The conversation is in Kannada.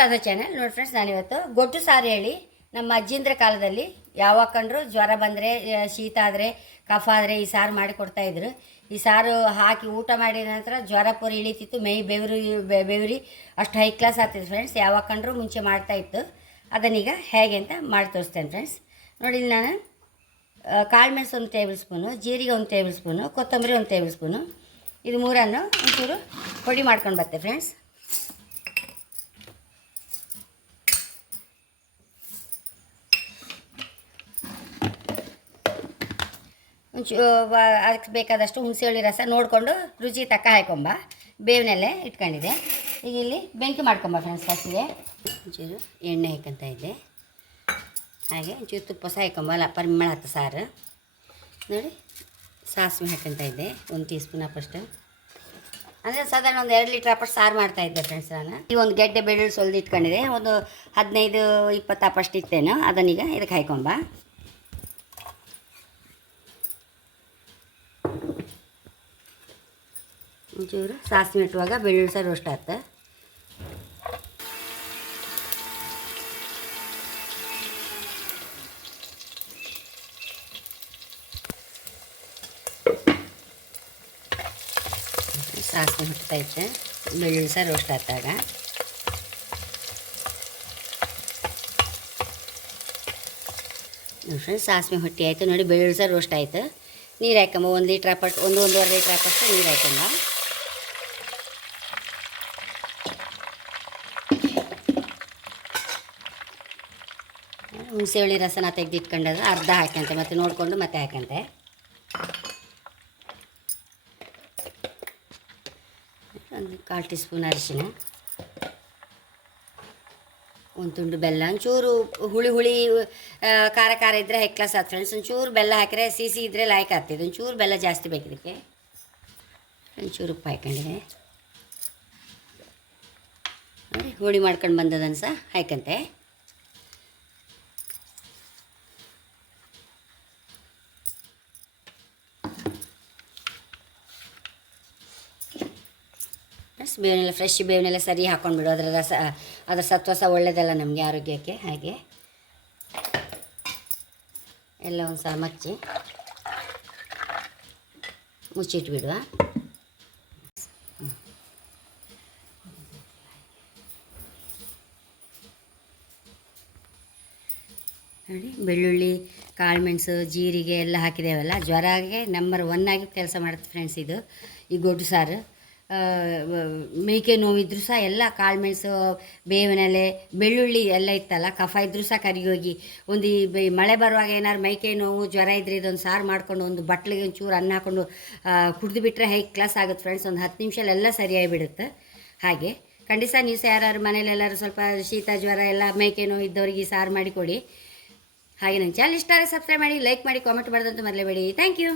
ರಾಧಾ ಚಾನೆಲ್ ನೋಡಿ ಫ್ರೆಂಡ್ಸ್ ನಾನಿವತ್ತು ಗೊಟ್ಟು ಸಾರು ಹೇಳಿ, ನಮ್ಮ ಅಜ್ಜಿಂದ್ರ ಕಾಲದಲ್ಲಿ ಯಾವಾಗ ಕಂಡ್ರು ಜ್ವರ ಬಂದರೆ ಶೀತ ಆದರೆ, ಕಫ ಆದರೆ ಈ ಸಾರು ಮಾಡಿ ಕೊಡ್ತಾಯಿದ್ರು ಈ ಸಾರು ಹಾಕಿ ಊಟ ಮಾಡಿದ ನಂತರ ಜ್ವರ ಪೂರಿ ಇಳಿತಿತ್ತು. ಮೈ ಬೆವರು ಬೆವರಿ ಅಷ್ಟು ಹೈ ಕ್ಲಾಸ್ ಆಗ್ತಿತ್ತು ಫ್ರೆಂಡ್ಸ್ ಯಾವಾಗ ಕಂಡ್ರು ಮುಂಚೆ ಮಾಡ್ತಾಯಿತ್ತು ಅದನ್ನೀಗ ಹೇಗೆ ಅಂತ ಮಾಡಿ ತೋರಿಸ್ತೇನೆ ಫ್ರೆಂಡ್ಸ್ ನೋಡಿ ನಾನು ಕಾಳು ಮೆಣಸು ಒಂದು ಟೇಬಲ್ ಸ್ಪೂನು ಜೀರಿಗೆ ಒಂದು ಟೇಬಲ್ ಸ್ಪೂನು ಕೊತ್ತಂಬರಿ ಒಂದು ಟೇಬಲ್ ಸ್ಪೂನು ಇದು ಮೂರನ್ನು ಒಂಚೂರು ಪುಡಿ ಮಾಡ್ಕೊಂಡು ಬರ್ತೆ ಫ್ರೆಂಡ್ಸ್ ಅದಕ್ಕೆ ಬೇಕಾದಷ್ಟು ಹುಣಸೆಹುಳಿ ರಸ ನೋಡಿಕೊಂಡು ರುಚಿ ತಕ್ಕ ಹಾಕೊಂಬ. ಬೇವಿನೆಲೆ ಇಟ್ಕೊಂಡಿದೆ ಈಗ ಇಲ್ಲಿ ಬೆಂಕಿ ಮಾಡ್ಕೊಂಬ ಫ್ರೆಂಡ್ಸ್ ಫಸ್ಟಿಗೆ ಒಂಚೂರು ಎಣ್ಣೆ ಹಾಕಂತ ಇದ್ದೆ. ಹಾಗೆ ಒಂಚೂರು ತುಪ್ಪ ಸಹ ಹಾಕೊಂಬ ಅಲ್ಲ ಪರಿಮಳ ಹತ್ತು ಸಾರು. ನೋಡಿ ಸಾಸಿವೆ ಹಾಕಂತ ಇದ್ದೆ ಒಂದು ಟೀ ಸ್ಪೂನ್ ಅಪ್ಪಷ್ಟು ಅಂದರೆ ಸಾಧಾರಣ ಒಂದು ಎರಡು ಲೀಟ್ರ್ ಅಪ್ಪಷ್ಟು ಸಾರು ಮಾಡ್ತಾ ಇದ್ದೆ ಫ್ರೆಂಡ್ಸ್ ನಾನು. ಈ ಒಂದು ಗೆಡ್ಡೆ ಬೆಳ್ಳುಳ್ಳಿ ಸೊಲ್ದು ಇಟ್ಕೊಂಡಿದೆ ಒಂದು ಹದಿನೈದು ಇಪ್ಪತ್ತು ಅಪ್ಪಷ್ಟು ಇತ್ತೇನೋ ಅದನ್ನೀಗ ಇದಕ್ಕೆ ಹಾಕೊಂಬ. ಒಂಚೂರು ಸಾಸಿವೆ ಇಟ್ಟುವಾಗ ಬೆಳ್ಳುಳ್ಳಿ ಸಹ ರೋಸ್ಟ್ ಆಯ್ತು ಸಾಸಿವೆ ಹುಟ್ಟೈತೆ ಬೆಳ್ಳುಳ್ಳಿ ಸಹ ರೋಸ್ಟ್ ಆದಾಗ ಫ್ರೆಂಡ್ಸ್ ಸಾಸಿವೆ ಹೊಟ್ಟಿ ಆಯಿತು. ನೋಡಿ, ಬೆಳ್ಳುಳ್ಳಿ ಸಹ ರೋಸ್ಟ್ ಆಯಿತು. ನೀರು ಹಾಕಮ್ಮ ಒಂದು ಲೀಟ್ರ್ ಅಪ್ಪಟ್ಟು ಒಂದು, ಒಂದೂವರೆ ಲೀಟ್ರ್ ಹಾಕಷ್ಟು ನೀರು ಹಾಕಂಬ. ಹುಣಸೆ ರಸನ ತೆಗೆದಿಟ್ಕೊಂಡಾದ್ರೆ ಅರ್ಧ ಹಾಕ್ಯಂತೆ ಮತ್ತೆ ನೋಡಿಕೊಂಡು ಮತ್ತೆ ಹಾಕಂತೆ. ಒಂದು ಕಾಲು ಟೀ ಸ್ಪೂನ್ ಅರಿಶಿನ, ಒಂದು ತುಂಡು ಬೆಲ್ಲ, ಒಂಚೂರು ಹುಳಿ ಹುಳಿ ಖಾರ ಖಾರ ಇದ್ದರೆ ಹೈ ಕ್ಲಾಸ್ ಆಯ್ತು ಫ್ರೆಂಡ್ಸ್ ಒಂಚೂರು ಬೆಲ್ಲ ಹಾಕಿದ್ರೆ ಸಿ ಇದ್ದರೆ ಲಾಯ್ಕ್ ಆಗ್ತಿದೆ. ಒಂಚೂರು ಬೆಲ್ಲ ಜಾಸ್ತಿ ಬೇಕು ಇದಕ್ಕೆ. ಒಂಚೂರು ಉಪ್ಪು ಹಾಕೊಂಡಿದೆ. ಹೋಳಿ ಹುಳಿ ಮಾಡ್ಕೊಂಡು ಬಂದದನ್ಸ ಸಹ ಹಾಕಂತೆ. ಬೇವನೆಲ್ಲ ಫ್ರೆಶ್ ಬೇವನೆಲ್ಲ ಸರಿ ಹಾಕ್ಕೊಂಡ್ಬಿಡು ಅದರ ರಸ ಅದರ ಸತ್ವ ಸಹ ಒಳ್ಳೆಯದಲ್ಲ ನಮಗೆ ಆರೋಗ್ಯಕ್ಕೆ. ಹಾಗೆ. ಎಲ್ಲ ಒಂದು ಸಹ ಮಚ್ಚಿ. ಮುಚ್ಚಿಟ್ಬಿಡುವ ನೋಡಿ, ಬೆಳ್ಳುಳ್ಳಿ, ಕಾಳುಮೆಣಸು, ಜೀರಿಗೆ ಎಲ್ಲ ಹಾಕಿದ್ದೇವಲ್ಲ ಜ್ವರಗೆ ನಂಬರ್ ಒನ್ ಆಗಿ ಕೆಲಸ ಮಾಡುತ್ತೆ ಫ್ರೆಂಡ್ಸ್ ಇದು. ಈ ಗೊಡ್ಡು ಸಾರು. ಮೇಕೆ ನೋವಿದ್ರೂ ಸಹ ಎಲ್ಲ ಕಾಳುಮೆಣಸು ಬೇವಿನೆಲೆ, ಬೆಳ್ಳುಳ್ಳಿ ಎಲ್ಲ ಇತ್ತಲ್ಲ, ಕಫ ಇದ್ರೂ ಸಹ ಕರಿಗೋಗಿ ಒಂದು ಈ ಮಳೆ ಬರುವಾಗ ಏನಾದ್ರು ಮೈಕೆ ನೋವು, ಜ್ವರ ಇದ್ರೆ ಇದೊಂದು ಸಾರು ಮಾಡ್ಕೊಂಡು ಒಂದು ಬಟ್ಲಿಗೆ ಒಂಚೂರು ಅನ್ನ ಹಾಕೊಂಡು ಕುಡಿದು ಬಿಟ್ಟರೆ ಹೈ ಕ್ಲಾಸ್ ಆಗುತ್ತೆ ಫ್ರೆಂಡ್ಸ್ ಒಂದು ಹತ್ತು ಸರಿಯಾಗಿ ಬಿಡುತ್ತೆ ಹಾಗೆ, ಖಂಡಿತ ನೀವು ಸಹ ಯಾರು ಮನೇಲೆಲ್ಲರೂ ಸ್ವಲ್ಪ ಶೀತ, ಜ್ವರ ಎಲ್ಲ ಮೈಕೆ ನೋವು ಇದ್ದವರಿಗೆ ಸಾರು ಮಾಡಿಕೊಡಿ ಹಾಗೆ ನನ್ನ ಚಾನಲ್ ಇಷ್ಟ ಆದರೆ ಸಬ್ಸ್ಕ್ರೈಬ್ ಮಾಡಿ ಲೈಕ್ ಮಾಡಿ ಕಾಮೆಂಟ್ ಮಾಡೋದಂತೂ ಮರಲೇಬೇಡಿ. Thank you